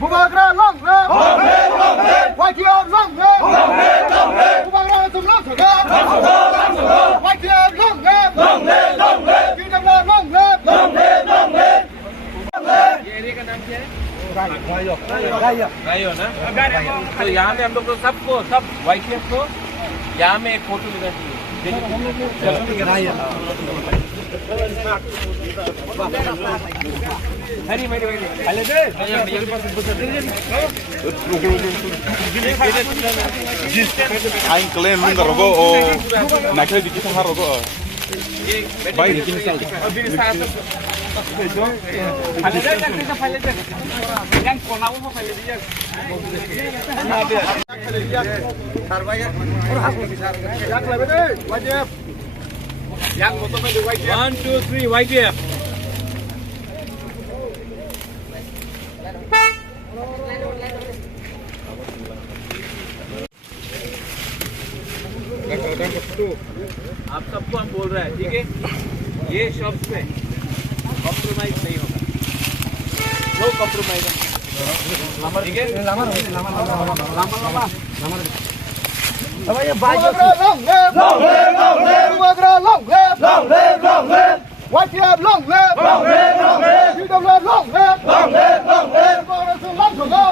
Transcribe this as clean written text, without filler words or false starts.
Bubagra long live! White Yob long live! Bubagra some Lamsokkha! White Yob long live! Killa long live! ये area का नाम क्या है? गायो ना? तो यहाँ पे हम लोग को सबको सब वाइफ को यहाँ में एक फोटो लेना चाहिए। हरी मेरी मेरी anh claim luôn cả rogo o nãy khi đi sang rogo bay đi kinh sang yang konaw mo pala diyan. Yang moto mo YTF. 1 2 3 YTF. आप सबको हम बोल रहे हैं, ठीक है? ये शब्द पे कॉम्प्रोमाइज नहीं होगा, नो कॉम्प्रोमाइज, ठीक है? लामा अब ये Bubagra long live! Bubagra long live! White Yob long live! Killa long live! Bubagra some Lamsokkha!